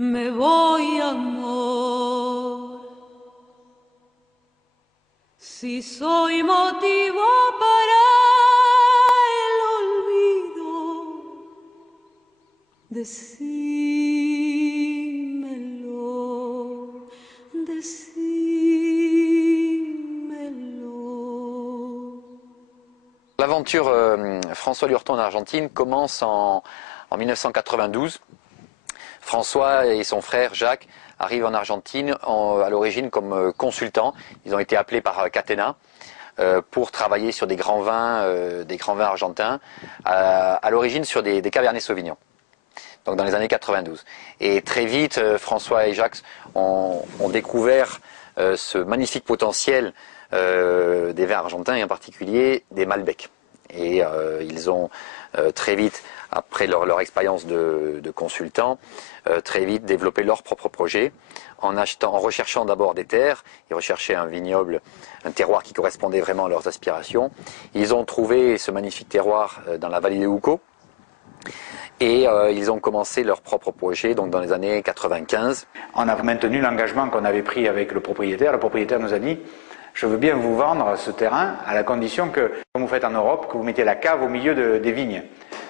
Me voy, amor, si soy motivo para el olvido, decímelo, decímelo. L'aventure François Lurton en Argentine commence en 1992. François et son frère Jacques arrivent en Argentine à l'origine comme consultants. Ils ont été appelés par Catena pour travailler sur des grands vins argentins, à l'origine sur des Cabernet Sauvignon, donc dans les années 92. Et très vite, François et Jacques ont découvert ce magnifique potentiel des vins argentins et en particulier des Malbec. Et ils ont très vite, après leur expérience de consultant, très vite développé leur propre projet en recherchant d'abord des terres. Ils recherchaient un vignoble, un terroir qui correspondait vraiment à leurs aspirations. Ils ont trouvé ce magnifique terroir dans la vallée de Uco et ils ont commencé leur propre projet donc dans les années 95. On a maintenu l'engagement qu'on avait pris avec le propriétaire. Le propriétaire nous a dit: je veux bien vous vendre ce terrain à la condition que, comme vous faites en Europe, que vous mettiez la cave au milieu des vignes.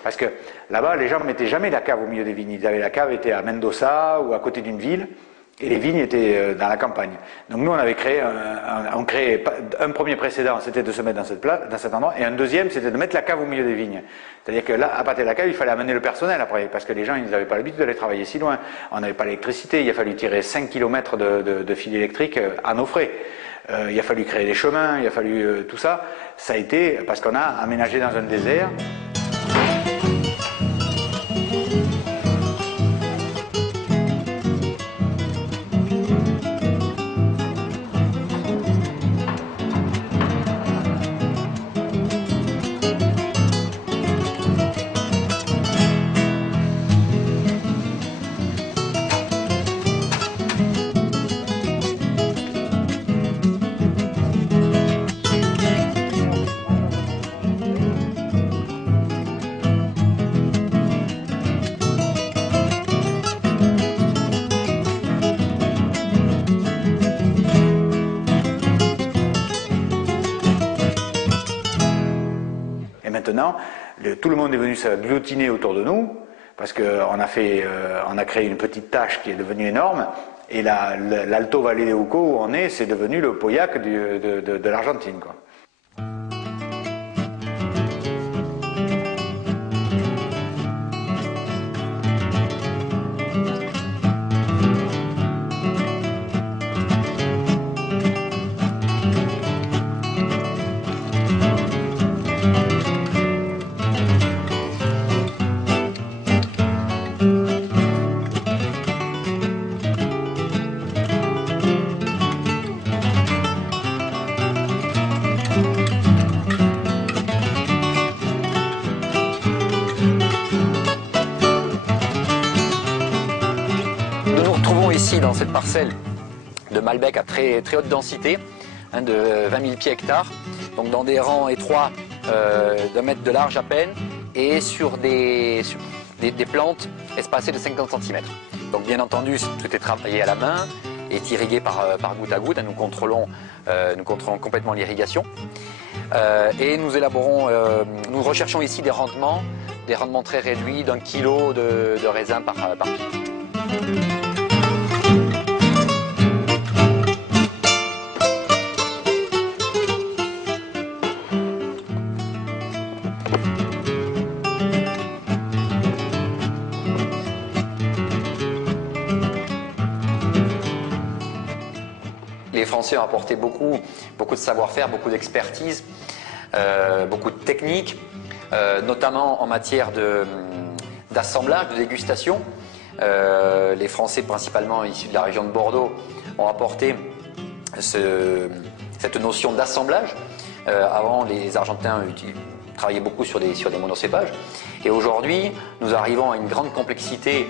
Parce que là-bas, les gens ne mettaient jamais la cave au milieu des vignes. La cave était à Mendoza ou à côté d'une ville, et les vignes étaient dans la campagne. Donc nous, on avait créé un premier précédent, c'était de se mettre dans cet endroit, et un deuxième, c'était de mettre la cave au milieu des vignes. C'est-à-dire que là, à partir de la cave, il fallait amener le personnel après, parce que les gens, ils n'avaient pas l'habitude d'aller travailler si loin. On n'avait pas l'électricité, il a fallu tirer 5 km de fil électrique à nos frais. Il a fallu créer des chemins, il a fallu tout ça. Ça a été parce qu'on a aménagé dans un désert. Maintenant, tout le monde est venu s'agglutiner autour de nous, parce qu'on a créé une petite tâche qui est devenue énorme, et l'Alto Valle de Uco, où on est, c'est devenu le Pauillac de l'Argentine, quoi. Ici, dans cette parcelle de Malbec à très haute densité, de 20 000 pieds hectares, donc dans des rangs étroits d'1 mètre de large à peine, et sur des plantes espacées de 50 cm. Donc bien entendu, tout est travaillé à la main, est irrigué par goutte à goutte, nous contrôlons complètement l'irrigation. Et nous recherchons ici des rendements très réduits d'1 kilo de raisin par pied. Les Français ont apporté beaucoup de savoir-faire, beaucoup d'expertise, beaucoup de techniques, notamment en matière d'assemblage, de dégustation. Les Français, principalement issus de la région de Bordeaux, ont apporté cette notion d'assemblage. Avant, les Argentins travaillaient beaucoup sur des monocépages. Et aujourd'hui, nous arrivons à une grande complexité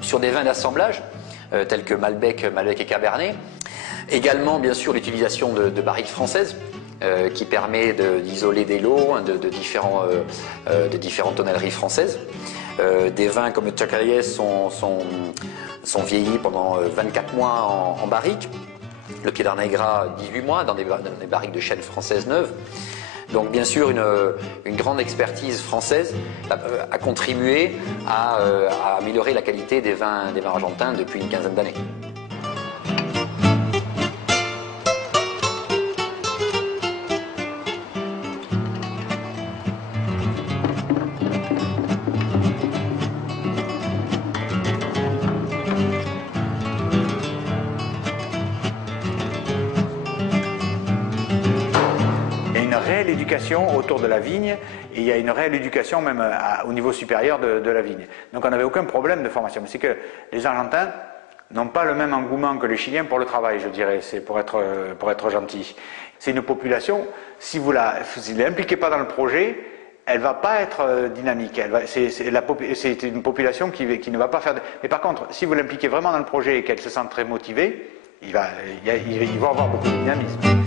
sur des vins d'assemblage, tels que Malbec et Cabernet. Également, bien sûr, l'utilisation de barriques françaises, qui permet d'isoler des lots de différentes tonnelleries françaises. Des vins comme le Chacaries sont vieillis pendant 24 mois en barrique. Le Piedra Negra, 18 mois, dans des barriques de chêne françaises neuves. Donc bien sûr, une grande expertise française a contribué à améliorer la qualité des vins argentins depuis une quinzaine d'années. Réelle éducation autour de la vigne et il y a une réelle éducation même au niveau supérieur de la vigne. Donc on n'avait aucun problème de formation. C'est que les Argentins n'ont pas le même engouement que les Chiliens pour le travail, je dirais, c'est pour être gentil. C'est une population, si vous ne l'impliquez pas dans le projet, elle ne va pas être dynamique. C'est une population qui ne va pas faire... Mais par contre, si vous l'impliquez vraiment dans le projet et qu'elle se sent très motivée, ils vont avoir beaucoup de dynamisme.